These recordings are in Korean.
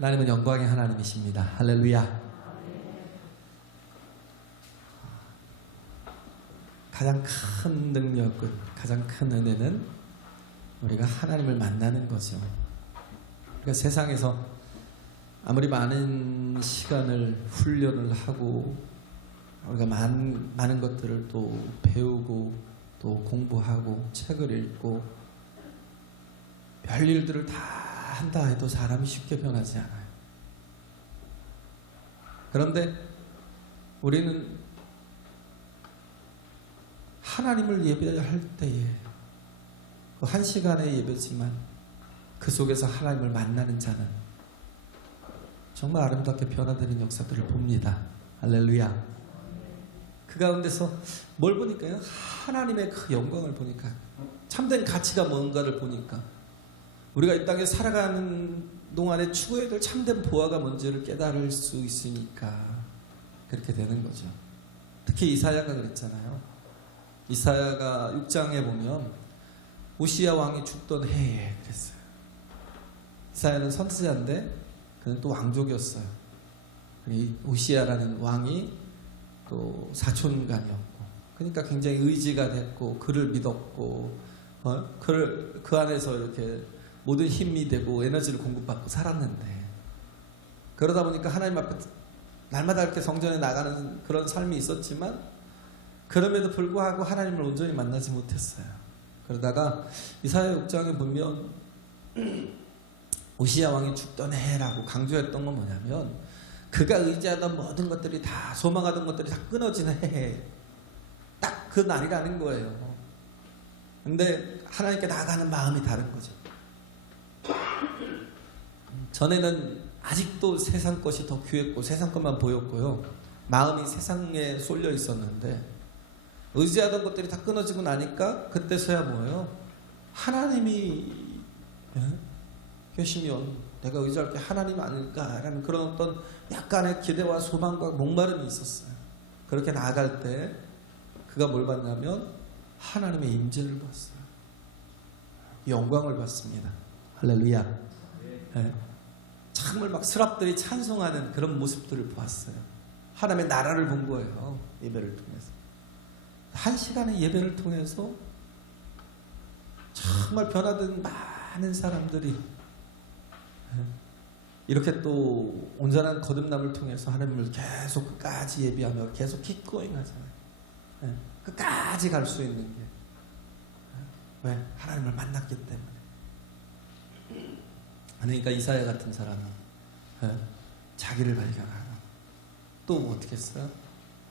하나님은 영광의 하나님이십니다. 할렐루야. 가장 큰 능력은, 가장 큰 은혜는 우리가 하나님을 만나는 거죠. 그러니까 세상에서 아무리 많은 시간을 훈련을 하고 우리가 많은 것들을 또 배우고 또 공부하고 책을 읽고 별일들을 다 한다 해도 사람이 쉽게 변하지 않아요. 그런데 우리는 하나님을 예배할 때에 그 한 시간의 예배지만 그 속에서 하나님을 만나는 자는 정말 아름답게 변화되는 역사들을 봅니다. 할렐루야. 그 가운데서 뭘 보니까요? 하나님의 그 영광을 보니까, 참된 가치가 뭔가를 보니까, 우리가 이 땅에 살아가는 동안에 추구해야 될 참된 보아가 뭔지를 깨달을 수 있으니까 그렇게 되는 거죠. 특히 이사야가 그랬잖아요. 이사야가 6장에 보면 우시야 왕이 죽던 해에 그랬어요. 이사야는 선지자인데 그는 또 왕족이었어요. 이 우시야라는 왕이 또 사촌간이었고, 그러니까 굉장히 의지가 됐고 그를 믿었고 그 안에서 이렇게 모든 힘이 되고 에너지를 공급받고 살았는데, 그러다 보니까 하나님 앞에 날마다 이렇게 성전에 나가는 그런 삶이 있었지만 그럼에도 불구하고 하나님을 온전히 만나지 못했어요. 그러다가 이사야 6장에 보면 우시야 왕이 죽던 해라고 강조했던 건 뭐냐면, 그가 의지하던 모든 것들이 다, 소망하던 것들이 다 끊어지는 해, 딱 그 날이라는 거예요. 근데 하나님께 나아가는 마음이 다른 거죠. 전에는 아직도 세상 것이 더 귀했고 세상 것만 보였고요, 마음이 세상에 쏠려 있었는데 의지하던 것들이 다 끊어지고 나니까 그때서야 뭐예요? 하나님이 계시면 내가 의지할 게 하나님 아닐까라는 그런 어떤 약간의 기대와 소망과 목마름이 있었어요. 그렇게 나아갈 때 그가 뭘 봤냐면 하나님의 임재를 봤어요. 영광을 봤습니다. 할렐루야. 네. 정말 막 스랍들이 찬송하는 그런 모습들을 보았어요. 하나님의 나라를 본 거예요. 예배를 통해서. 한 시간의 예배를 통해서 정말 변화된 많은 사람들이 이렇게 또 온전한 거듭남을 통해서 하나님을 계속 끝까지 예배하며 계속 킥고잉 하잖아요. 끝까지 갈 수 있는 게 왜? 하나님을 만났기 때문에. 그러니까 이사야 같은 사람은 자기를 발견하고 또 어떻게 했어요?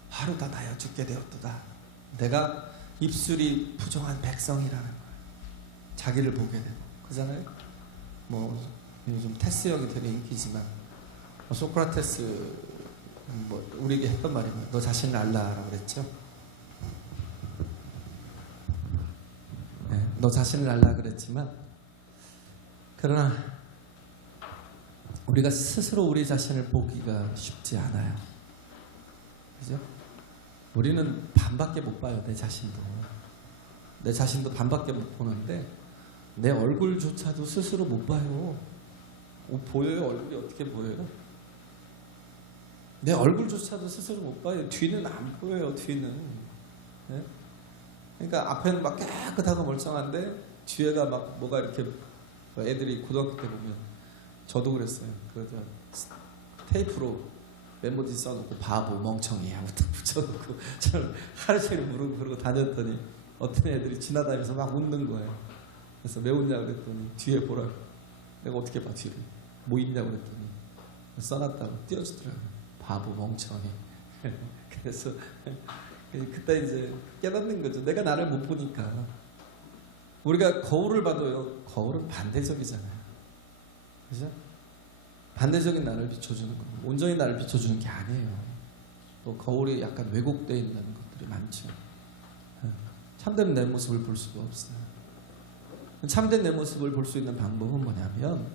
하루 다 나여 죽게 되었도다. 내가 입술이 부정한 백성이라는 거예요. 자기를 보게 되고. 그잖아요. 뭐 요즘 테스형이 되게 인기지만 소크라테스 우리에게 했던 말이 너 자신을 알라라고 그랬죠. 네, 너 자신을 알라 그랬지만, 그러나 우리가 스스로 우리 자신을 보기가 쉽지 않아요. 그죠? 우리는 반밖에 못 봐요. 내 자신도 반밖에 못 보는데 내 얼굴조차도 스스로 못 봐요. 보여요? 얼굴이 어떻게 보여요? 내 얼굴조차도 스스로 못 봐요. 뒤는 안 보여요. 뒤는. 네? 그러니까 앞에는 막 깨끗하고 멀쩡한데 뒤에가 막 뭐가 이렇게, 애들이 고등학교 때 보면 저도 그랬어요. 그래서 테이프로 메모지 써놓고 바보 멍청이 하고 딱 붙여놓고 저는 하루 종일 무릎 꿇고 다녔더니 어떤 애들이 지나다니면서 막 웃는 거예요. 그래서 왜 웃냐고 그랬더니 뒤에 보라고. 내가 어떻게 봐 뒤를. 뭐 있냐고 그랬더니 써놨다고 띄워주더라고요. 바보 멍청이. 그래서 그때 이제 깨닫는 거죠. 내가 나를 못 보니까. 우리가 거울을 봐도요, 거울은 반대적이잖아요. 그죠? 반대적인 나를 비춰주는 거, 온전히 나를 비춰주는 게 아니에요. 또 거울이 약간 왜곡되어 있는 것들이 많죠. 참된 내 모습을 볼 수가 없어요. 참된 내 모습을 볼 수 있는 방법은 뭐냐면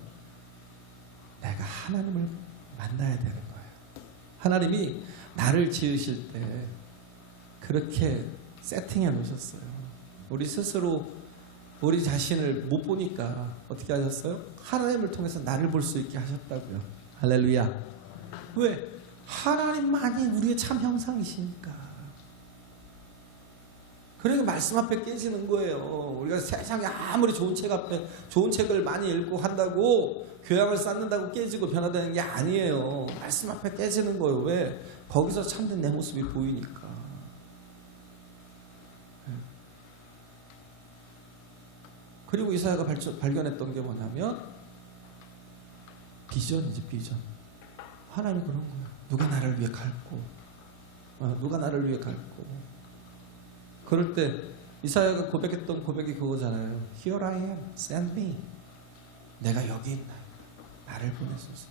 내가 하나님을 만나야 되는 거예요. 하나님이 나를 지으실 때 그렇게 세팅해 놓으셨어요. 우리 스스로 우리 자신을 못 보니까 어떻게 하셨어요? 하나님을 통해서 나를 볼 수 있게 하셨다고요. 할렐루야. 왜? 하나님만이 우리의 참 형상이시니까. 그러니까 말씀 앞에 깨지는 거예요. 우리가 세상에 아무리 좋은 책 앞에 좋은 책을 많이 읽고 한다고 교양을 쌓는다고 깨지고 변화되는 게 아니에요. 말씀 앞에 깨지는 거예요. 왜? 거기서 참된 내 모습이 보이니까. 그리고 이사야가 발견했던 게 뭐냐면 비전이지, 비전. 하나님이 그런 거예요. 누가 나를 위해 갈고, 누가 나를 위해 갈고. 그럴 때 이사야가 고백했던 고백이 그거잖아요. Here I am, send me. 내가 여기 있다. 나를 보내소서.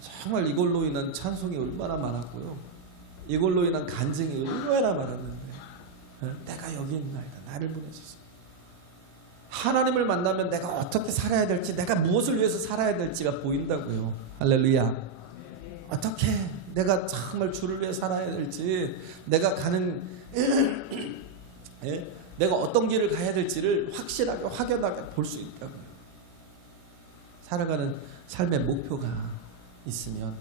정말 이걸로 인한 찬송이 얼마나 많았고요. 이걸로 인한 간증이 얼마나 많았는데 내가 여기 있나이다. 나를 보내소서. 하나님을 만나면 내가 어떻게 살아야 될지, 내가 무엇을 위해서 살아야 될지가 보인다고요. 할렐루야. 어떻게 내가 정말 주를 위해 살아야 될지, 내가 가는 내가 어떤 길을 가야 될지를 확실하게 확연하게 볼 수 있다고요. 살아가는 삶의 목표가 있으면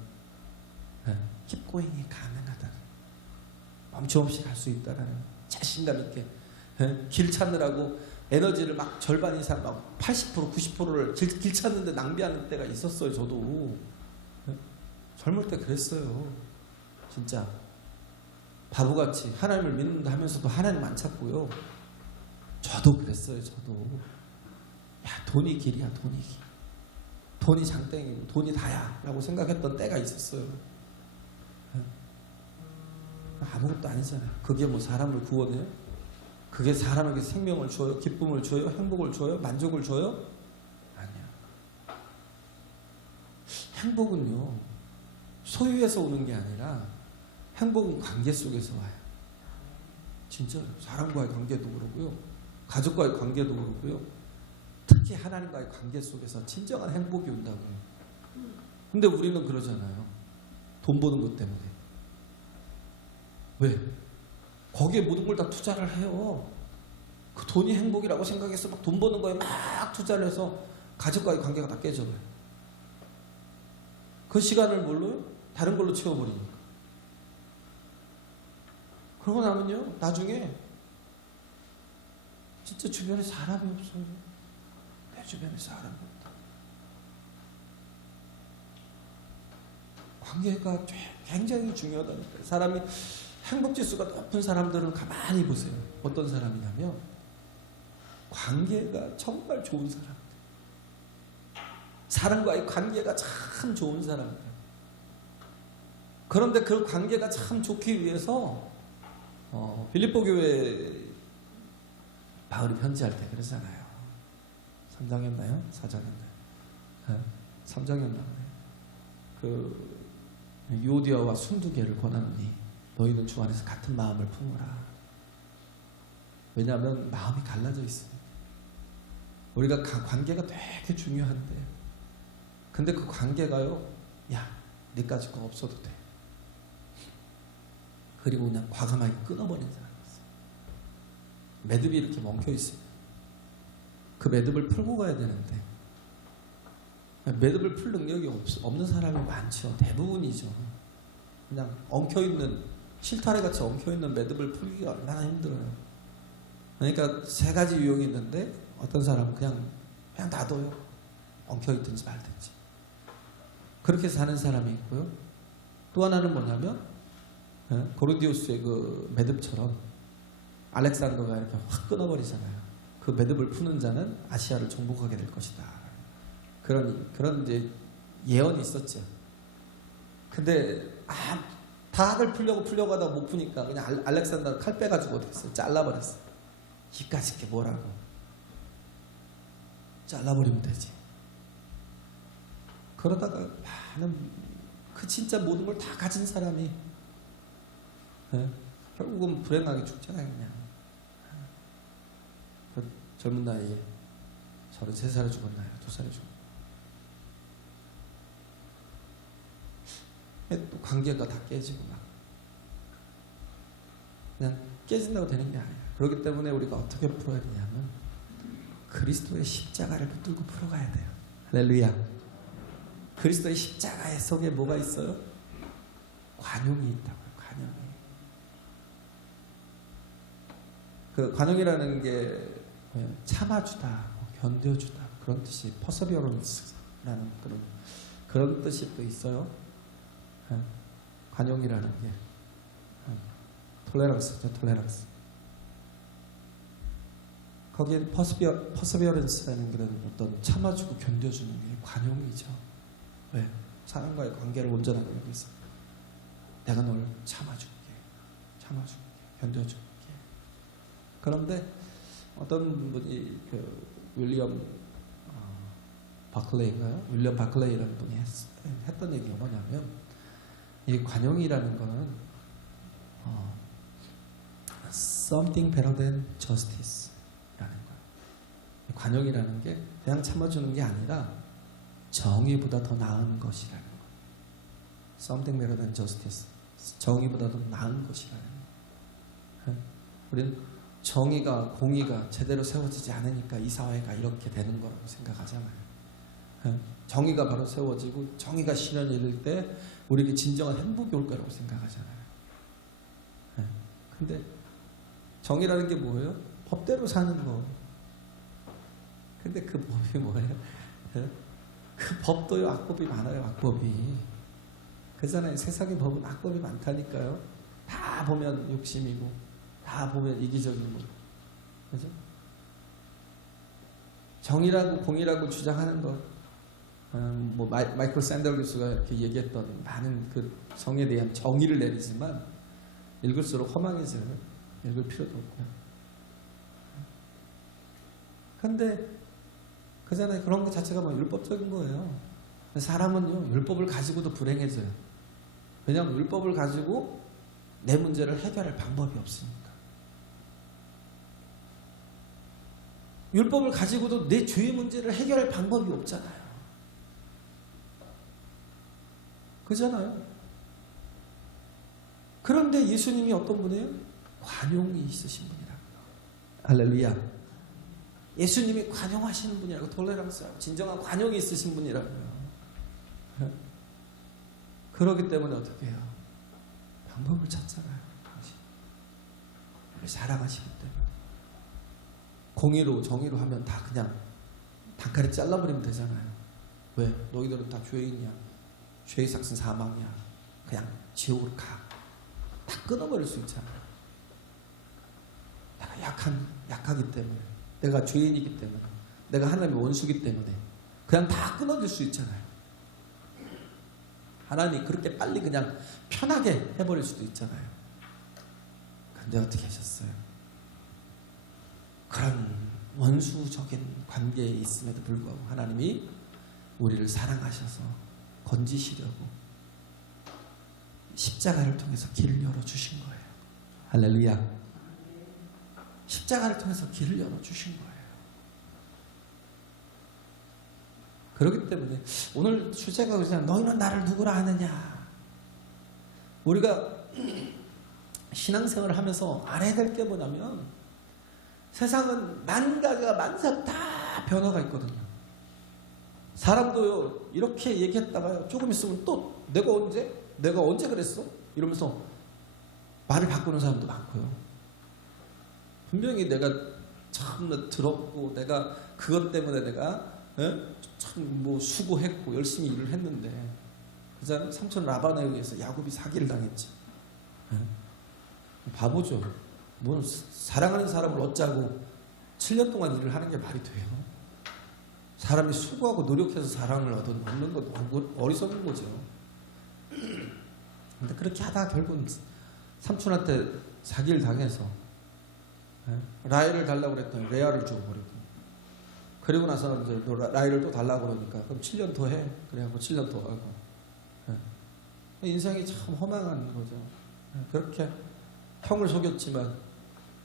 keep going이 가능하다. 멈춤없이 갈 수 있다라는 자신감 있게 길 찾느라고 에너지를 막 절반 이상 막 80% 90%를 길 찾는데 낭비하는 때가 있었어요. 저도 젊을 때 그랬어요. 진짜 바보같이 하나님을 믿는다 하면서도 하나님 안 찾고요. 저도 그랬어요. 저도 야, 돈이 길이야. 돈이 길. 돈이 장땡이고 돈이 다야 라고 생각했던 때가 있었어요. 아무것도 아니잖아요. 그게 뭐 사람을 구원해요? 그게 사람에게 생명을 줘요? 기쁨을 줘요? 행복을 줘요? 만족을 줘요? 아니야. 행복은요 소유에서 오는 게 아니라 행복은 관계 속에서 와요. 진짜요. 사람과의 관계도 그렇고요, 가족과의 관계도 그렇고요, 특히 하나님과의 관계 속에서 진정한 행복이 온다고요. 근데 우리는 그러잖아요. 돈 버는 것 때문에. 왜? 거기에 모든 걸 다 투자를 해요. 그 돈이 행복이라고 생각해서 막 돈 버는 거에 막 투자를 해서 가족과의 관계가 다 깨져버려요. 그 시간을 뭘로요? 다른 걸로 채워버리니까. 그러고 나면요, 나중에 진짜 주변에 사람이 없어요. 내 주변에 사람이 없다. 관계가 굉장히 중요하다니까요. 사람이 행복지수가 높은 사람들은 가만히 보세요. 어떤 사람이냐면 관계가 정말 좋은 사람들, 사람과의 관계가 참 좋은 사람들. 그런데 그 관계가 참 좋기 위해서 빌립보 교회 바울이 편지할 때 그러잖아요. 3장이었나요? 4장이었나요? 3장이었나요? 그 유오디아와 순두개를 권하노니 너희는 주 안에서 같은 마음을 품으라. 왜냐하면 마음이 갈라져 있어요. 우리가 관계가 되게 중요한데, 근데 그 관계가요, 야, 내까지 거 없어도 돼. 그리고 그냥 과감하게 끊어버린 사람이 있어요. 매듭이 이렇게 멈춰 있어요. 그 매듭을 풀고 가야 되는데 매듭을 풀 능력이 없는 사람이 많죠. 대부분이죠. 그냥 엉켜있는, 실타래같이 엉켜있는 매듭을 풀기가 얼마나 힘들어요. 그러니까 세 가지 유형이 있는데 어떤 사람은 그냥 놔둬요. 엉켜있든지 말든지. 그렇게 사는 사람이 있고요. 또 하나는 뭐냐면 고린도후서의 그 매듭처럼 알렉산더가 이렇게 확 끊어버리잖아요. 그 매듭을 푸는 자는 아시아를 정복하게 될 것이다. 그런 이제 예언이 있었죠. 근데 다들 풀려고 하다가 못 푸니까 그냥 알렉산더가 칼 빼가지고 어떻게 했어요? 잘라버렸어요. 이까짓 게 뭐라고. 잘라버리면 되지. 그러다가 많은 그 진짜 모든 걸 다 가진 사람이 결국은 불행하게 죽잖아요. 그냥 젊은 나이에 33살에 죽었나요? 2살에 죽었나요? 또 관계가 다 깨지고 막 그냥 깨진다고 되는 게 아니에요. 그렇기 때문에 우리가 어떻게 풀어야 되냐면 그리스도의 십자가를 붙들고 풀어가야 돼요. 할렐루야. 그리스도의 십자가의 속에 뭐가 있어요? 관용이 있다고요. 관용이. 그 관용이라는 게 참아주다, 견뎌주다 그런 뜻이 perseverance라는 그런 뜻이 또 있어요. 관용이라는 게 톨레랑스죠. 톨레랑스. 거기엔 perseverance라는 그런 어떤 참아주고 견뎌주는 게 관용이죠. 왜? 사람과의 관계를 온전하게 위해서 내가 널 참아줄게, 견뎌줄게. 그런데 어떤 분이 그 윌리엄 바클레이인가요? 윌리엄 바클레이라는 분이 했던 얘기가 뭐냐면 이 관용이라는 거는 something better than justice라는 거예요. 관용이라는 게 그냥 참아주는 게 아니라 정의보다 더 나은 것이라는 거예요. something better than justice. 정의보다 더 나은 것이라는 거예요. 우리는 정의가, 공의가 제대로 세워지지 않으니까 이 사회가 이렇게 되는 거라고 생각하잖아요. 정의가 바로 세워지고 정의가 실현이 될 때 우리에게 진정한 행복이 올 거라고 생각하잖아요. 근데 정의라는 게 뭐예요? 법대로 사는 거. 근데 그 법이 뭐예요? 그 법도요, 악법이 많아요, 악법이. 그잖아요. 세상의 법은 악법이 많다니까요. 다 보면 욕심이고, 다 보면 이기적이고. 그죠? 정의라고 공의라고 주장하는 것. 뭐 마이클 샌델 교수가 이렇게 얘기했던 많은 그 정의에 대한 정의를 내리지만 읽을수록 허망해져요. 읽을 필요도 없고요. 근데 그잖아요. 그런 것 자체가 뭐 율법적인 거예요. 사람은요, 율법을 가지고도 불행해져요. 왜냐하면 율법을 가지고 내 문제를 해결할 방법이 없으니까. 율법을 가지고도 내 죄의 문제를 해결할 방법이 없잖아요. 그잖아요. 그런데 예수님이 어떤 분이에요? 관용이 있으신 분이라고요. 할렐루야. 예수님이 관용하시는 분이라고. 톨레랑스하고 진정한 관용이 있으신 분이라고요. 그러기 때문에 어떻게 해요? 방법을 찾잖아요. 우리 사랑하시기 때문에. 공의로 정의로 하면 다 그냥 단칼에 잘라버리면 되잖아요. 왜? 너희들은 다 죄인이야. 죄의 삭은 사망이야. 그냥 지옥으로 가. 다 끊어버릴 수 있잖아요. 내가 약하기 때문에, 내가 죄인이기 때문에, 내가 하나님의 원수기 때문에 그냥 다 끊어질 수 있잖아요. 하나님이 그렇게 빨리 그냥 편하게 해버릴 수도 있잖아요. 근데 어떻게 하셨어요? 그런 원수적인 관계에 있음에도 불구하고 하나님이 우리를 사랑하셔서 건지시려고 십자가를 통해서 길을 열어주신 거예요. 할렐루야. 십자가를 통해서 길을 열어주신 거예요. 그렇기 때문에 오늘 주제가 그냥 너희는 나를 누구라 하느냐. 우리가 신앙생활을 하면서 알아야 될 게 뭐냐면 세상은 만가가 만사 다 변화가 있거든요. 사람도요 이렇게 얘기했다가요 조금 있으면 또 내가 언제 그랬어? 이러면서 말을 바꾸는 사람도 많고요. 분명히 내가 참 들었고 내가 그것 때문에 내가 참 뭐 수고했고 열심히 일을 했는데 그자는 삼촌 라반에 의해서 야곱이 사기를 당했지. 바보죠. 뭐 사랑하는 사람을 얻자고 7년 동안 일을 하는 게 말이 돼요? 사람이 수고하고 노력해서 사랑을 얻는 건 어리석은 거죠. 근데 그렇게 하다가 결국은 삼촌한테 사기를 당해서 라헬을 달라고 그랬더니 레아를 줘버리고, 그리고 나서 이제 라헬을 또 달라고 그러니까 그럼 7년 더 해. 그래갖고 7년 더 하고. 인생이 참 허망한 거죠. 그렇게 형을 속였지만,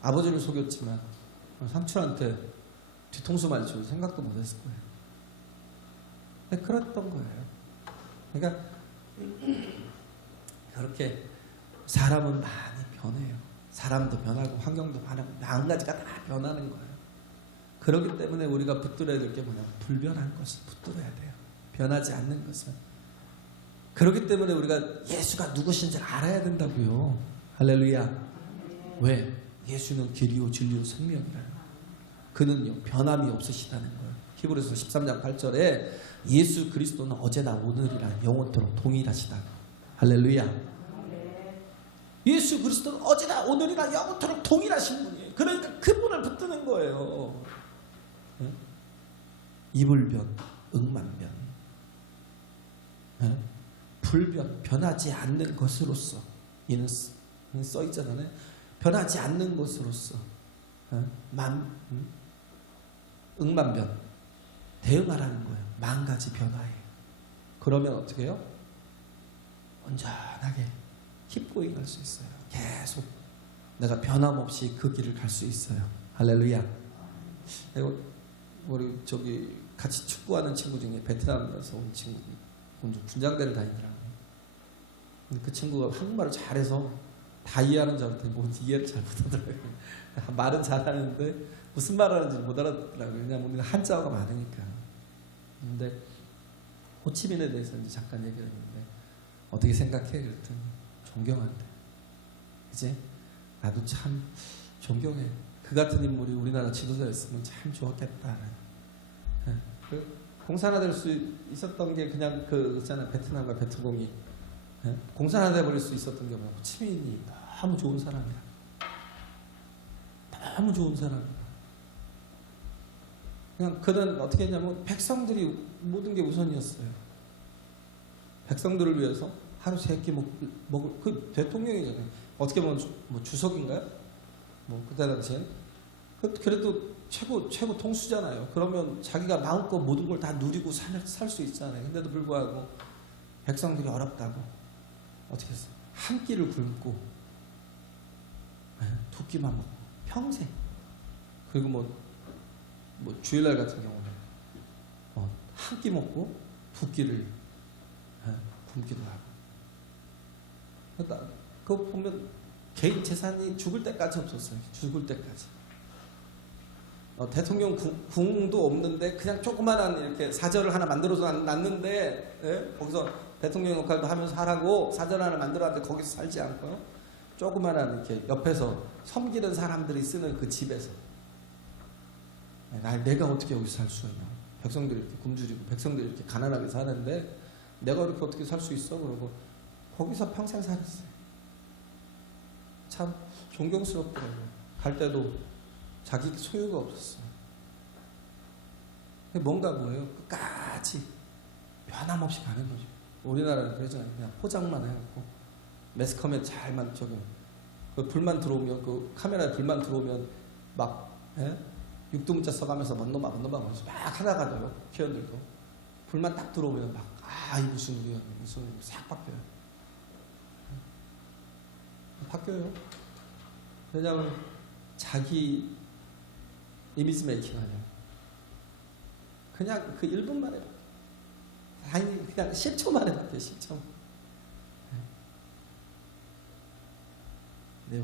아버지를 속였지만 삼촌한테 뒤통수 맞을 생각도 못했을 거예요. 근데 그랬던 거예요. 그러니까 그렇게 사람은 많이 변해요. 사람도 변하고 환경도 변하고 마음가지가 다 변하는 거예요. 그렇기 때문에 우리가 붙들어야 될 게 뭐냐면 불변한 것을 붙들어야 돼요. 변하지 않는 것을. 그렇기 때문에 우리가 예수가 누구신지 알아야 된다고요. 할렐루야. 왜? 예수는 길이요 진리요 생명이라는 거예요. 그는요 변함이 없으시다는 거예요. 히브리서 13장 8절에 예수 그리스도는 어제나 오늘이라 영원토록 동일하시다고. 할렐루야. 예수 그리스도는 어제나 오늘이나 영원토록 동일하신 분이에요. 그러니까 그분을 붙드는 거예요. 네? 이불변, 응만변, 네? 불변, 변하지 않는 것으로서 이는 써 있잖아요. 변하지 않는 것으로서 네? 응만변 대응하라는 거예요. 만 가지 변화에. 그러면 어떻게 해요? 온전하게 힙고잉 할 수 있어요. 계속 내가 변함없이 그 길을 갈 수 있어요. 할렐루야. 우리 저기 같이 축구하는 친구 중에 베트남에서 온 친구, 군장대를 다니더라고요. 그 친구가 한국말을 잘해서 다 이해하는 줄 알았더니 뭐 이해를 잘 못하더라고요. 말은 잘하는데 무슨 말 하는지 못 알아듣더라고요. 왜냐하면 우리는 한자어가 많으니까. 근데 호치민에 대해서 이제 잠깐 얘기를 했는데 어떻게 생각해? 그랬더니 존경한대. 이제 나도 참 존경해. 그 같은 인물이 우리나라 지도자였으면 참 좋았겠다. 그 공산화될 수 있었던 게 그냥 그 있잖아 베트남과 베트공이 공산화돼 버릴 수 있었던 게 뭐야? 호치민이 너무 좋은 사람이야. 너무 좋은 사람이야. 그냥 그는 어떻게 했냐면 백성들이 모든 게 우선이었어요. 백성들을 위해서 하루 3끼 먹을 그 대통령이잖아요. 어떻게 보면 뭐 주석인가요? 뭐 그때 당시에 그래도 최고 통수잖아요. 그러면 자기가 마음껏 모든 걸 다 누리고 살 수 있잖아요. 근데도 불구하고 백성들이 어렵다고 어떻게 했어요? 한 끼를 굶고 2끼만 먹고 평생. 그리고 뭐 주일날 같은 경우는 한 끼 먹고 2끼를 굶기도 하고. 그거 보면 개인 재산이 죽을 때까지 없었어요. 죽을 때까지. 대통령 궁도 없는데 그냥 조그만한 이렇게 사절을 하나 만들어서 놨는데 거기서 대통령 역할도 하면서 하라고 사절 하나 만들어놨는데 거기서 살지 않고요. 조그만한 이렇게 옆에서 섬기는 사람들이 쓰는 그 집에서 내가 어떻게 여기서 살 수가 있냐. 백성들이 이렇게 굶주리고 백성들이 이렇게 가난하게 사는데 내가 이렇게 어떻게 살 수 있어? 그러고 거기서 평생 살았어요. 참 존경스럽더라고요. 갈 때도 자기 소유가 없었어요. 뭔가 뭐예요? 끝까지 변함없이 가는 거죠. 우리나라는 그러잖아요. 그냥 포장만 해갖고 매스컴에 잘만 그 불만 들어오면 그 카메라에 불만 들어오면 막 육두문자 써가면서 뭔 놈아 하면서 막 하다가도요. 기업들도 불만 딱 들어오면 막 이 무슨 우리가 무슨 싹 바뀌어요. 왜냐하면 자기 이미지 메이킹 아니에요. 그냥 그 1분 만에 아니 그냥 10초 만에 바뀌어요. 10초. 네,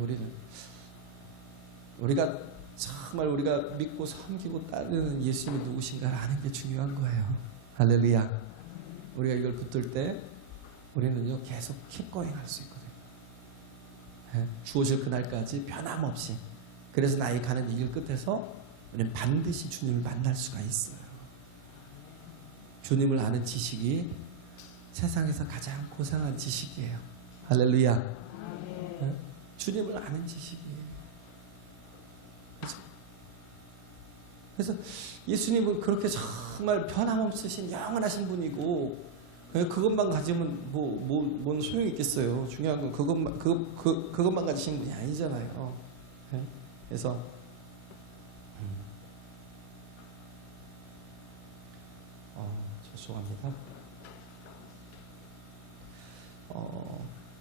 우리가 정말 우리가 믿고 섬기고 따르는 예수님이 누구신가 아는 게 중요한 거예요. 할렐루야. 우리가 이걸 붙들 때 우리는요 계속 킵고잉 할 수 있거든요. 주어질 그날까지 변함없이. 그래서 나의 가는 이 길 끝에서 우리는 반드시 주님을 만날 수가 있어요. 주님을 아는 지식이 세상에서 가장 고상한 지식이에요. 할렐루야. 주님을 아는 지식이에요. 그래서 예수님은 그렇게 정말 변함없으신 영원하신 분이고 그것만 가지면 뭔 소용이 있겠어요. 중요한 건 그것만 가지신 분이 아니잖아요. 그래서 죄송합니다.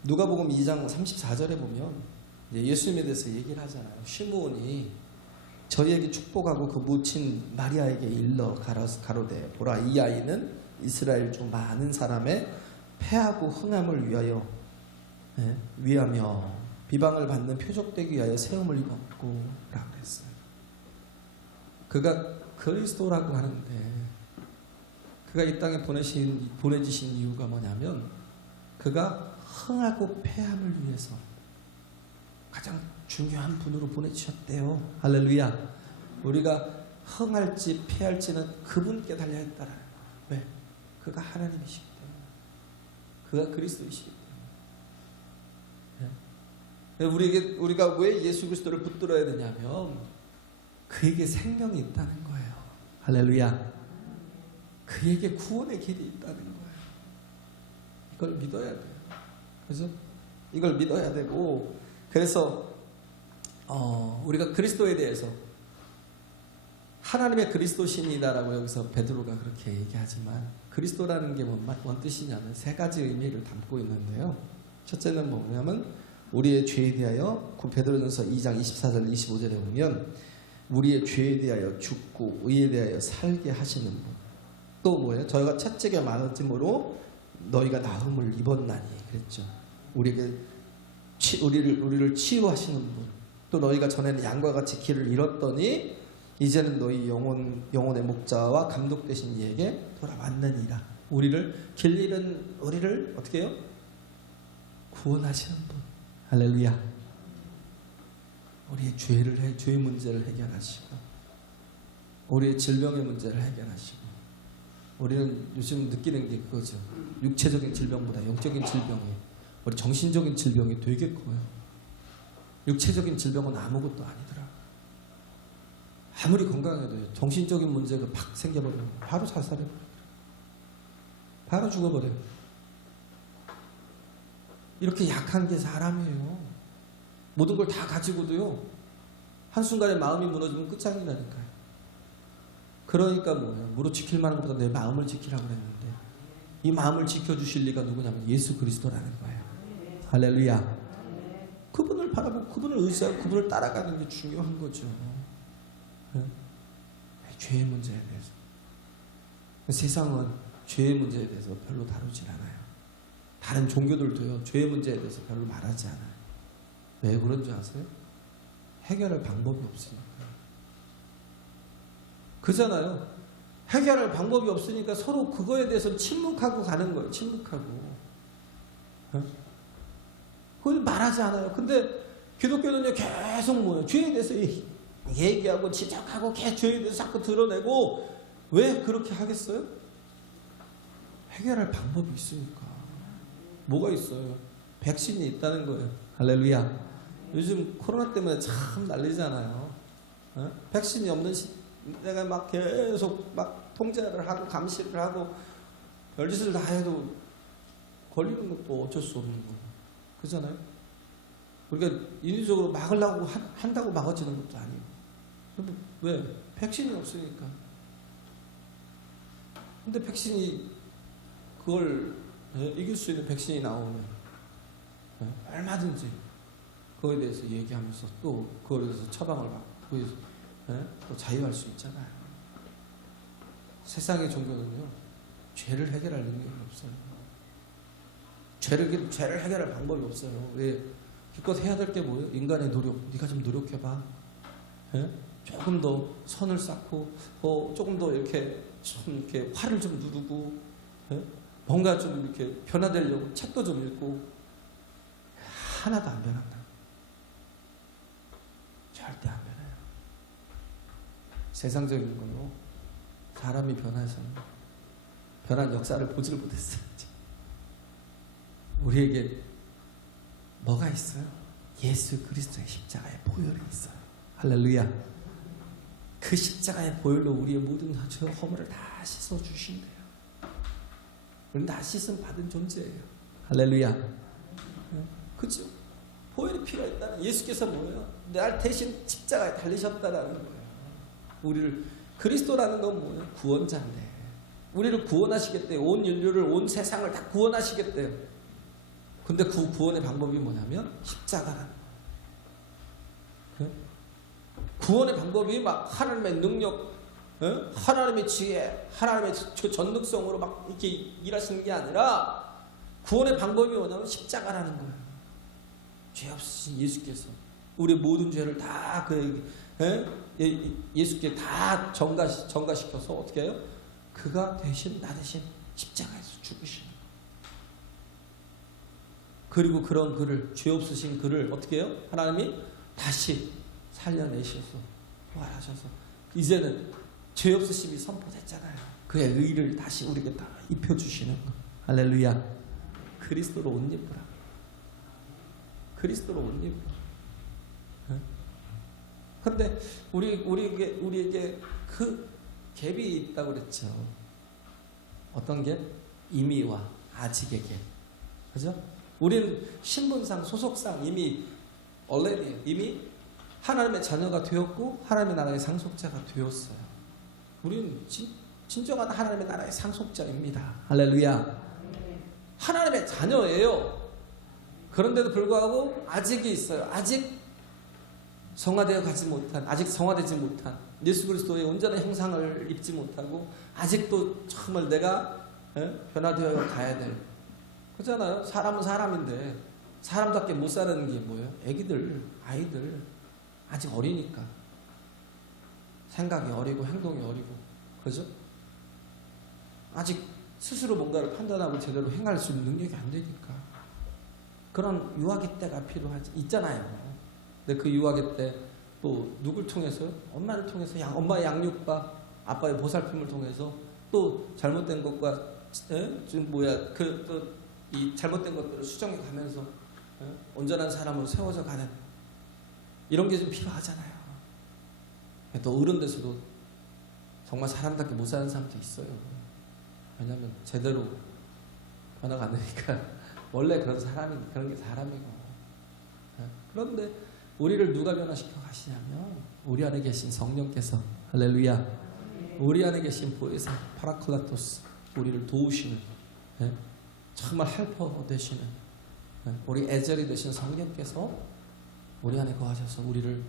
누가복음 2장 34절에 보면 예수님에 대해서 얘기를 하잖아요. 시므온이 저희에게 축복하고 그 모친 마리아에게 일러 가로되 보라 이 아이는 이스라엘 중 많은 사람의 패하고 흥함을 위하며 비방을 받는 표적되기 위하여 세움을 입었고 라고 했어요. 그가 그리스도라고 하는데 그가 이 땅에 보내지신 이유가 뭐냐면 그가 흥하고 패함을 위해서 가장 중요한 분으로 보내주셨대요. 할렐루야. 우리가 흥할지 패할지는 그분께 달려있다라는 거예요. 왜? 그가 하나님이시기 때문에. 그가 그리스도이시기 때문에. 우리가 왜 예수 그리스도를 붙들어야 되냐면 그에게 생명이 있다는 거예요. 할렐루야. 그에게 구원의 길이 있다는 거예요. 이걸 믿어야 돼요. 그래서 이걸 믿어야 되고, 그래서 우리가 그리스도에 대해서 하나님의 그리스도신이다라고 여기서 베드로가 그렇게 얘기하지만 그리스도라는 게 뭔 뜻이냐면 세 가지 의미를 담고 있는데요. 첫째는 뭐냐면 우리의 죄에 대하여 베드로전서 2장 24절 25절에 보면 우리의 죄에 대하여 죽고 의에 대하여 살게 하시는 분. 또 뭐예요? 저희가 채찍에 맞음으로 너희가 나음을 입었나니 그랬죠. 우리를 치유하시는 분. 또 너희가 전에는 양과 같이 길을 잃었더니 이제는 너희 영혼의 목자와 감독 되신 이에게 돌아왔느니라. 길 잃은 우리를 어떻게 해요? 구원하시는 분. 할렐루야. 우리의 죄의 문제를 해결하시고 우리의 질병의 문제를 해결하시고. 우리는 요즘 느끼는 게 그거죠. 육체적인 질병보다 영적인 질병이, 우리 정신적인 질병이 되게 커요. 육체적인 질병은 아무것도 아니더라. 아무리 건강해도 정신적인 문제가 팍 생겨버리면 바로 자살해버려요. 바로 죽어버려요. 이렇게 약한 게 사람이에요. 모든 걸 다 가지고도요, 한순간에 마음이 무너지면 끝장이라니까요. 그러니까 뭐예요? 무릇 지킬 만한 것보다 내 마음을 지키라고 그랬는데 이 마음을 지켜주실 리가 누구냐면 예수 그리스도라는 거예요. 할렐루야. 그분을 바라보고 그분을 의지하고 그분을 따라가는 게 중요한 거죠. 네? 죄의 문제에 대해서. 세상은 죄의 문제에 대해서 별로 다루질 않아요. 다른 종교들도요, 죄의 문제에 대해서 별로 말하지 않아요. 왜 그런지 아세요? 해결할 방법이 없으니까. 그잖아요. 해결할 방법이 없으니까 서로 그거에 대해서 침묵하고 가는 거예요. 침묵하고. 그걸 말하지 않아요. 근데 기독교는요, 계속 뭐예요? 죄에 대해서 얘기하고 지적하고 죄에 대해서 자꾸 드러내고. 왜 그렇게 하겠어요? 해결할 방법이 있으니까. 뭐가 있어요? 백신이 있다는 거예요. 할렐루야. 요즘 코로나 때문에 참 난리잖아요. 백신이 없는 내가 막 계속 막 통제를 하고 감시를 하고 별짓을 다 해도 걸리는 것도 어쩔 수 없는 거예요. 그렇잖아요? 우리가 인위적으로 막으려고 한다고 막아지는 것도 아니고. 왜? 백신이 없으니까. 근데 백신이 그걸 이길 수 있는 백신이 나오면 얼마든지 그거에 대해서 얘기하면서 또 그거에 대해서 처방을 받고 또 자유할 수 있잖아요. 세상의 종교는요, 죄를 해결할 능력이 없어요. 죄를 해결할 방법이 없어요. 왜? 기껏 해야 될 게 뭐예요? 인간의 노력. 네가 좀 노력해봐. 조금 더 선을 쌓고, 조금 더 이렇게 화를 좀 누르고, 뭔가 좀 이렇게 변화되려고 책도 좀 읽고. 하나도 안 변한다. 절대 안 변해요. 세상적인 걸로 사람이 변한 역사를 보질 못했어요. 우리에게 뭐가 있어요? 예수 그리스도의 십자가의 보혈이 있어요. 할렐루야. 그 십자가의 보혈로 우리의 모든 허물을 다 씻어주신대요. 우리는 다 씻음 받은 존재예요. 할렐루야. 그죠? 보혈이 필요했다는, 예수께서 뭐예요? 날 대신 십자가에 달리셨다라는 거예요. 우리를, 그리스도라는 건 뭐예요? 구원자인데 우리를 구원하시겠대요. 온 인류를, 온 세상을 다 구원하시겠대요. 근데 그 구원의 방법이 뭐냐면 십자가라는 거예요. 구원의 방법이 막 하나님의 능력, 하나님의 지혜, 하나님의 전능성으로 막 이렇게 일하시는 게 아니라 구원의 방법이 뭐냐면 십자가라는 거예요. 죄 없으신 예수께서 우리 모든 죄를 다 예수께 다 전가시켜서 어떻게 해요? 그가 대신 나 대신 십자가에서 죽으시는 거예요. 그리고 그런 그를, 죄 없으신 그를 어떻게 해요? 하나님이 다시 살려내셔서 부활하셔서 이제는 죄 없으심이 선포됐잖아요. 그의 의를 다시 우리에게 다 입혀주시는 거. 할렐루야. 그리스도로 옷 입으라. 그리스도로 옷 입으라. 그런데 우리에게 그 갭이 있다고 그랬죠. 어떤 갭? 이미와 아직의 갭. 그죠? 우리는 신분상 소속상 이미 already 이미 하나님의 자녀가 되었고 하나님의 나라의 상속자가 되었어요. 우리는 진정한 하나님의 나라의 상속자입니다. 할렐루야. 하나님의 자녀예요. 그런데도 불구하고 아직이 있어요. 아직 성화되어 가지 못한, 아직 성화되지 못한 예수 그리스도의 온전한 형상을 입지 못하고 아직도 정말 내가 변화되어 가야 될, 그렇잖아요. 사람은 사람인데 사람답게 못 사는 게 뭐예요? 아이들 아직 어리니까 생각이 어리고 행동이 어리고, 그죠? 아직 스스로 뭔가를 판단하고 제대로 행할 수 있는 능력이 안 되니까 그런 유아기 때가 필요하지 있잖아요. 근데 그 유아기 때 또 누굴 통해서? 엄마를 통해서 엄마의 양육과 아빠의 보살핌을 통해서 또 잘못된 것과 이 잘못된 것들을 수정해 가면서 온전한 사람으로 세워져 가는 이런 게 좀 필요하잖아요. 또 어른 돼서도 정말 사람답게 못 사는 사람도 있어요. 왜냐하면 제대로 변화가 안 되니까 원래 그런 게 사람이고. 그런데 우리를 누가 변화시켜 가시냐면 우리 안에 계신 성령께서, 할렐루야, 우리 안에 계신 보혜사 파라클라토스, 우리를 도우시는 정말 헬퍼 되시는 우리 애절이 되신 성령께서 우리 안에 거하셔서 우리를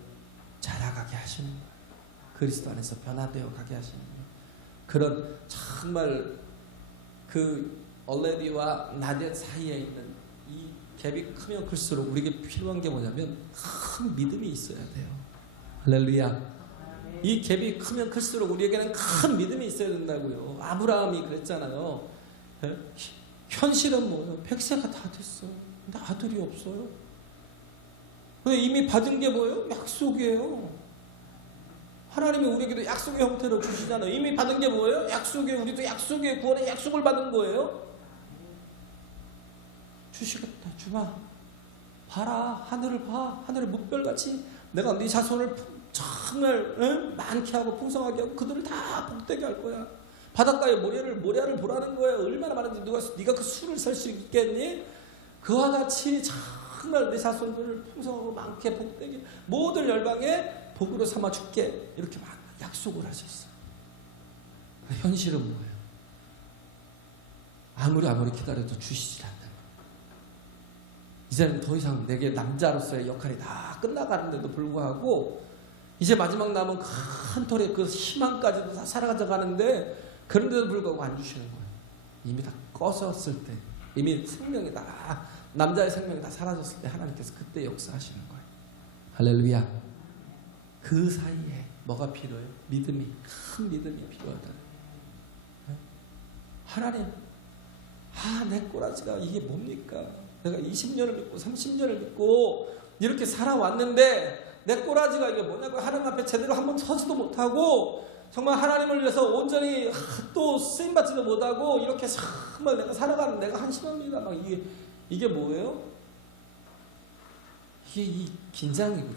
자라가게 하시는 거예요. 그리스도 안에서 변화되어 가게 하시는 거예요. 그런 정말 그 얼레디와 나댓 사이에 있는 이 갭이 크면 클수록 우리에게 필요한 게 뭐냐면 큰 믿음이 있어야 돼요. 할렐루야. 이 갭이 크면 클수록 우리에게는 큰 믿음이 있어야 된다고요. 아브라함이 그랬잖아요. 현실은 뭐예요? 100세가 다 됐어요. 근데 아들이 없어요. 근데 이미 받은 게 뭐예요? 약속이에요. 하나님이 우리에게도 약속의 형태로 주시잖아요. 이미 받은 게 뭐예요? 약속이에요. 우리도 약속의 구원의 약속을 받은 거예요. 주시겠다. 주마, 봐라. 하늘을 봐. 하늘의 묵별같이 내가 네 자손을 정말 많게 하고 풍성하게 하고 그들을 다 복되게 할 거야. 바닷가에 모래를 보라는 거예요. 얼마나 많은지 네가 그 수를 셀 수 있겠니? 그와 같이 정말 내 자손들을 풍성하고 많게 복되게 모든 열방에 복으로 삼아 줄게. 이렇게 막 약속을 하셨어요. 현실은 뭐예요? 아무리 기다려도 주시지 않는 거예요. 이제는 더 이상 내게 남자로서의 역할이 다 끝나가는데도 불구하고 이제 마지막 남은 큰 털의 그 희망까지도 다 사라져 가는데 그런데도 불구하고 안 주시는 거예요. 이미 다 꺼졌을 때, 이미 생명이 다, 남자의 생명이 다 사라졌을 때 하나님께서 그때 역사하시는 거예요. 할렐루야. 그 사이에 뭐가 필요해요? 믿음이, 큰 믿음이 필요하다. 하나님, 내 꼬라지가 이게 뭡니까? 내가 20년을 믿고 30년을 믿고 이렇게 살아왔는데 내 꼬라지가 이게 뭐냐고 하나님 앞에 제대로 한번 서지도 못하고 정말 하나님을 위해서 온전히 또 쓰임받지도 못하고 이렇게 정말 내가 살아가는 내가 한심합니다. 막 이게 뭐예요? 이게 이 긴장이거든요.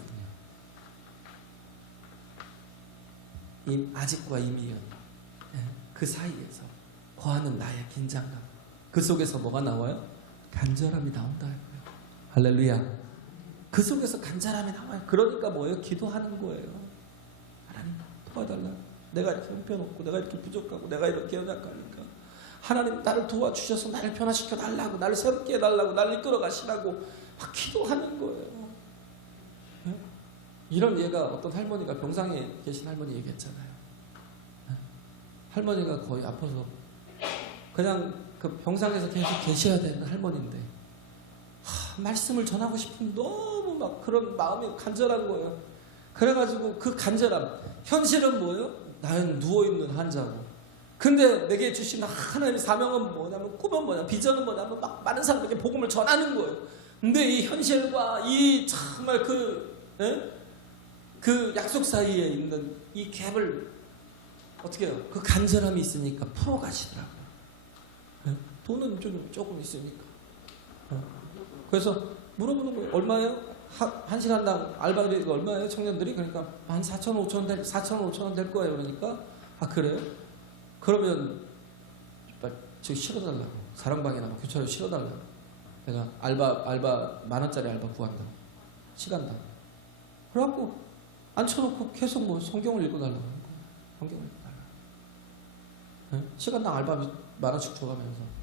이 아직과 이미연 그 사이에서 거하는 나의 긴장감, 그 속에서 뭐가 나와요? 간절함이 나온다고요. 할렐루야. 그 속에서 간절함이 나와요. 그러니까 뭐예요? 기도하는 거예요. 하나님 도와달라. 내가 이렇게 형편없고 내가 이렇게 부족하고 내가 이렇게 연약하니까 하나님 나를 도와주셔서 나를 변화시켜 달라고, 나를 새롭게 해달라고, 나를 이끌어 가시라고 막 기도하는 거예요. 이런 예가 어떤 할머니가 병상에 계신 할머니 얘기했잖아요. 할머니가 거의 아파서 그냥 그 병상에서 계속 계셔야 되는 할머니인데 말씀을 전하고 싶은 너무 막 그런 마음이 간절한 거예요. 그래가지고 그 간절함, 현실은 뭐예요? 나는 누워있는 환자고, 근데 내게 주신 하나님의 사명은 뭐냐면, 꿈은 뭐냐, 비전은 뭐냐면 막 많은 사람에게 복음을 전하는 거예요. 근데 이 현실과 이 정말 그 약속 사이에 있는 이 갭을 어떻게 해요? 그 간절함이 있으니까 풀어가시더라고요. 돈은 조금 있으니까. 그래서 물어보는 거예요. 얼마예요? 한 시간당 알바들이 얼마예요? 청년들이? 그러니까 한 4,000원, 5,000원 될 거예요. 그러니까 그래요? 그러면 저 실어달라고. 사랑방이나 교차로 실어달라고. 내가 알바 10,000원짜리 알바 구한다. 시간당. 그래갖고 앉혀놓고 계속 뭐 성경을 읽어달라고. 성경을 읽어달라고. 시간당 알바 10,000원씩 줘가면서.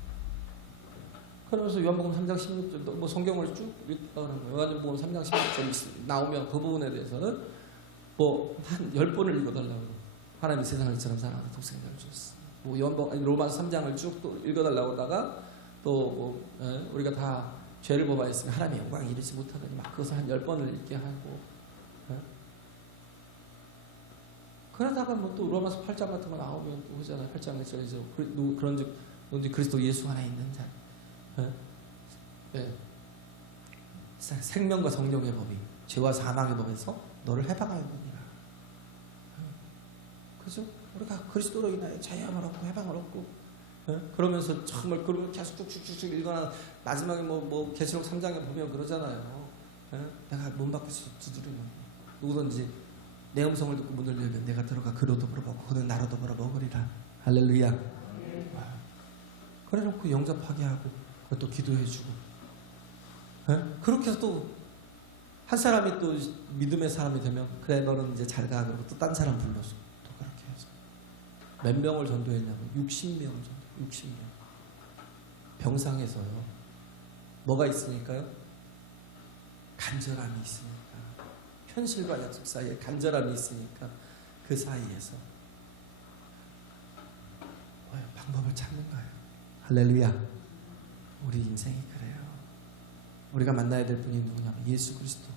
그러면서 요한복음 3장 16절 뭐 성경을 쭉 읽다가는 거예요. 요한복음 3장 16절 나오면 그 부분에 대해서는 뭐 한 10번을 읽어달라고. 하나님이 세상을 이처럼 사랑하사 독생자를 주셨어. 뭐 로마서 3장을 쭉 또 읽어달라고 하다가 또 우리가 다 죄를 범하였으면 하나님의 영광에 이르지 못하더니 막 그것을 한 10번을 읽게 하고. 그러다가 뭐 또 로마서 8장 같은 거 나오면 또 하잖아요. 8장에서 이제 그런즉 너희 그리스도 예수 안에 있는 자. 생명과 성령의 법이 죄와 사망의 법에서 너를 해방하였느니라. 그죠? 우리가 그리스도로 인하여 자유함을 얻고 해방을 얻고, 그러면서 정말 그러면 계속 쭉쭉쭉 읽거나 마지막에 뭐 계시록 3장에 보면 그러잖아요. 내가 문 밖에서 두드리면 누구든지 내 음성을 듣고 문을 열면 내가 들어가 그로도 물어보고 그는 나로도 물어보으리라. 할렐루야. 그래놓고 영접하게 하고 또 기도해주고, 그렇게 해서 또 한 사람이 또 믿음의 사람이 되면 그래 너는 이제 잘 가 그러고 또 딴 사람 불러서 또 그렇게 해서 몇 명을 전도했냐면 60명을 전도. 60명. 병상에서요. 뭐가 있으니까요? 간절함이 있으니까. 현실과 약속 사이에 간절함이 있으니까 그 사이에서 방법을 찾는 거예요. 할렐루야. 우리 인생이 그래요. 우리가 만나야 될 분이 누구냐면 예수 그리스도.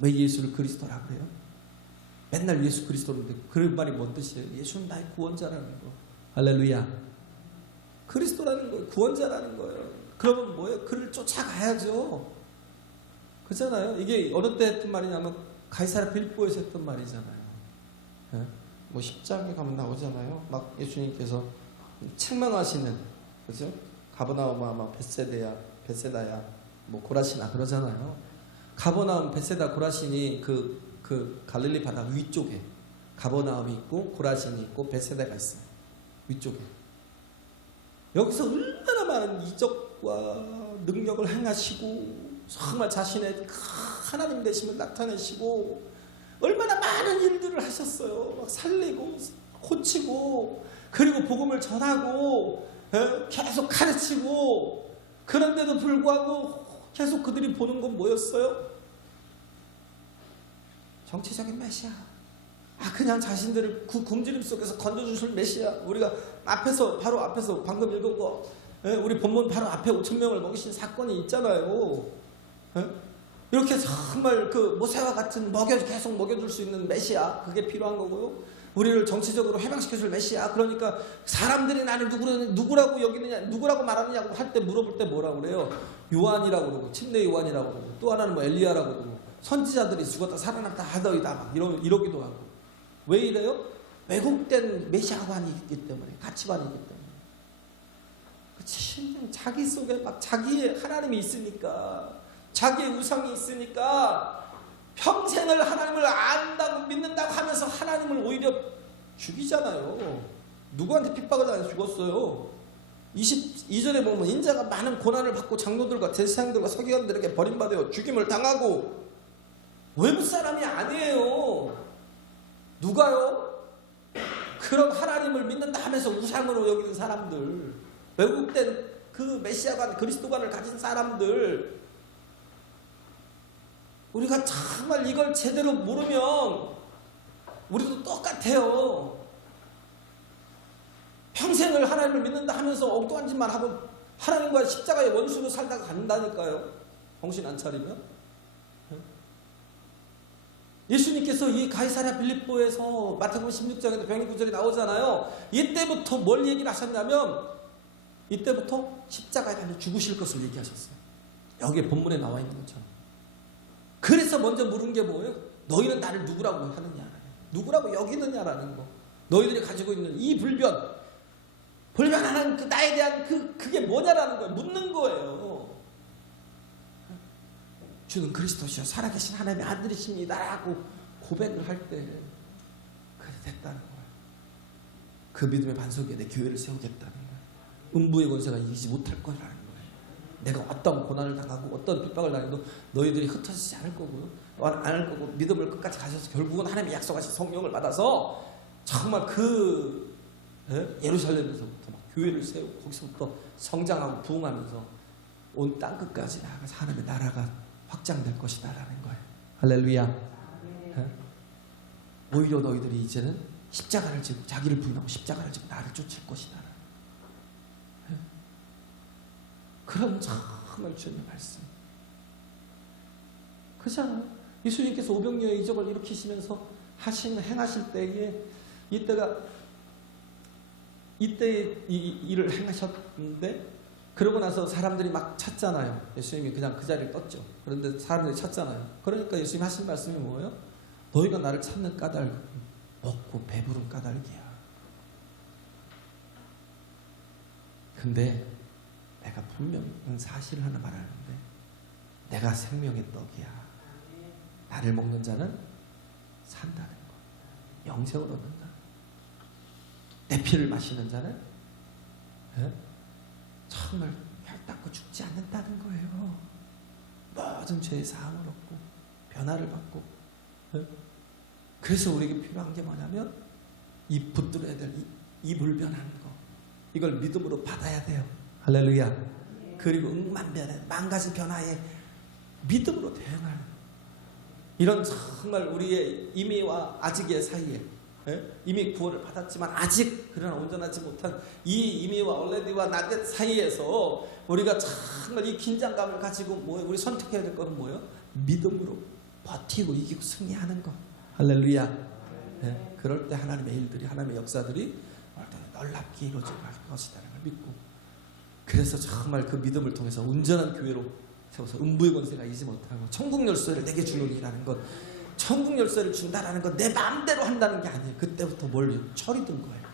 왜 예수를 그리스도라 그래요? 맨날 예수 그리스도인데 그 말이 뭔 뜻이에요? 예수는 나의 구원자라는 거. 할렐루야. 그리스도라는 거예요. 구원자라는 거예요. 그러면 뭐예요? 그를 쫓아가야죠. 그렇잖아요. 이게 어느 때 했던 말이냐면 가이사랴 빌보에서 했던 말이잖아요. 뭐 10장에 가면 나오잖아요. 막 예수님께서 책망하시는, 그죠? 가버나움아 베세다야 뭐 고라시나 그러잖아요. 가버나움 베세다 고라신이 그 갈릴리 바다 위쪽에 가버나움이 있고 고라신이 있고 베세다가 있어요. 위쪽에. 여기서 얼마나 많은 이적과 능력을 행하시고 정말 자신의 하나님 되심을 나타내시고 얼마나 많은 일들을 하셨어요. 막 살리고 고치고 그리고 복음을 전하고 계속 가르치고, 그런데도 불구하고 계속 그들이 보는 건 뭐였어요? 정치적인 메시아. 그냥 자신들을 그 굶주림 속에서 건져주실 메시아. 우리가 바로 앞에서 방금 읽은 거, 우리 본문 바로 앞에 5,000명을 먹이신 사건이 있잖아요. 이렇게 정말 그 모세와 같은 계속 먹여줄 수 있는 메시아, 그게 필요한 거고요. 우리를 정치적으로 해방시켜줄 메시아. 그러니까 사람들이 나를 누구라고 여기느냐, 누구라고 말하느냐고 할 때 물어볼 때 뭐라고 그래요? 요한이라고 그러고, 침례 요한이라고 그러고, 또 하나는 뭐 엘리야라고 그러고, 선지자들이 죽었다 살아났다 하더이다 막 이러기도 하고. 왜 이래요? 왜곡된 메시아관이 있기 때문에, 가치관이 있기 때문에. 그치? 자기 속에 막 자기의 하나님이 있으니까, 자기의 우상이 있으니까 평생을 하나님을 안다고 믿는다고 하면서 하나님을 오히려 죽이잖아요. 누구한테 핍박을 당해서 죽었어요. 22절에 보면 인자가 많은 고난을 받고 장로들과 제사장들과 서기관들에게 버림받아 죽임을 당하고. 외부 사람이 아니에요. 누가요? 그런 하나님을 믿는다 하면서 우상으로 여기는 사람들, 왜곡된 그 메시아관 그리스도관을 가진 사람들, 우리가 정말 이걸 제대로 모르면 우리도 똑같아요. 평생을 하나님을 믿는다 하면서 엉뚱한 짓만 하고 하나님과 십자가의 원수로 살다가 간다니까요. 정신 안 차리면. 예수님께서 이 가이사랴 빌립보에서 마태복음 16장에도 병의 구절이 나오잖아요. 이때부터 뭘 얘기를 하셨냐면 이때부터 십자가에 달려 죽으실 것을 얘기하셨어요. 여기에 본문에 나와 있는 것처럼. 그래서 먼저 물은 게 뭐예요? 너희는 나를 누구라고 하느냐, 누구라고 여기느냐라는 거. 너희들이 가지고 있는 이 불변하는 그 나에 대한 그게 뭐냐라는 거예요. 묻는 거예요. 주는 그리스도시요 살아계신 하나님의 아들이십니다라고 고백을 할 때 그래 됐다는 거예요. 그 믿음의 반석에 내 교회를 세우겠다는 거예요. 음부의 권세가 이기지 못할 거라는 거예요. 내가 어떤 고난을 당하고 어떤 핍박을 당해도 너희들이 흩어지지 않을 거고요. 안 할 거고 믿음을 끝까지 가셔서 결국은 하나님의 약속하신 성령을 받아서 정말 그 예루살렘에서부터 막 교회를 세우고 거기서부터 성장하고 부흥하면서 온 땅끝까지 나아가서 하나님의 나라가 확장될 것이다라는 거예요. 할렐루야. 오히려 너희들이 이제는 십자가를 지고 자기를 부인하고 십자가를 지고 나를 쫓을 것이다. 그런 정말 주님의 말씀. 그렇잖아요. 예수님께서 오병이어의 이적을 일으키시면서 행하실 때에 이때에 이 일을 행하셨는데 그러고 나서 사람들이 막 찾잖아요. 예수님이 그냥 그 자리를 떴죠. 그런데 사람들이 찾잖아요. 그러니까 예수님이 하신 말씀이 뭐예요? 너희가 나를 찾는 까닭은 먹고 배부른 까닭이야. 근데 내가 분명 사실을 하나 말하는데 내가 생명의 떡이야. 나를 먹는 자는 산다는 거. 영생을 얻는다. 내 피를 마시는 자는 정말 혈 닦고 죽지 않는다는 거예요. 모든 죄의 사함을 얻고 변화를 받고. 그래서 우리에게 필요한 게 뭐냐면 이 붙들어야 될 이 불변하는 거. 이걸 믿음으로 받아야 돼요. 할렐루야. 그리고 응만변에 망가진 변화에 믿음으로 대응하는 이런 정말 우리의 이미와 아직의 사이에 이미 구원을 받았지만 아직 그러나 온전하지 못한 이 이미와 얼레디와 나댓 사이에서 우리가 정말 이 긴장감을 가지고 우리 선택해야 될 것은 뭐예요? 믿음으로 버티고 이기고 승리하는 것. 할렐루야. 그럴 때 하나님의 일들이 하나님의 역사들이 놀랍게 이루어질 것이라는 걸 믿고 그래서 정말 그 믿음을 통해서 온전한 교회로 세워서 음부의 권세가 이기지 못하고 천국 열쇠를 내게 주노니라는 것. 천국 열쇠를 준다라는 건 내 마음대로 한다는 게 아니에요. 그때부터 철이 든 거예요.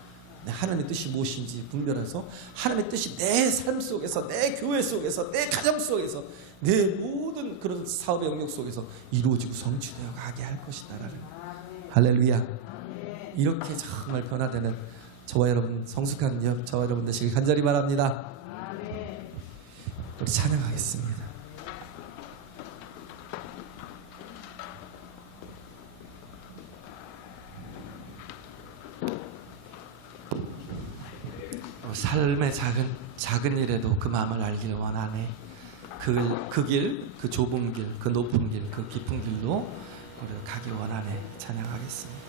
하나님의 뜻이 무엇인지 분별해서 하나님의 뜻이 내 삶 속에서 내 교회 속에서 내 가정 속에서 내 모든 그런 사업의 영역 속에서 이루어지고 성취되어 가게 할 것이다라는 할렐루야. 이렇게 정말 변화되는 저와 여러분 성숙한 저와 여러분 되시길 간절히 바랍니다. 우리 찬양하겠습니다. 삶의 작은 일에도 그 마음을 알기를 원하네. 그 길, 그 좁은 길, 그 높은 길, 그 깊은 길로 우리가 가기 원하네. 찬양하겠습니다.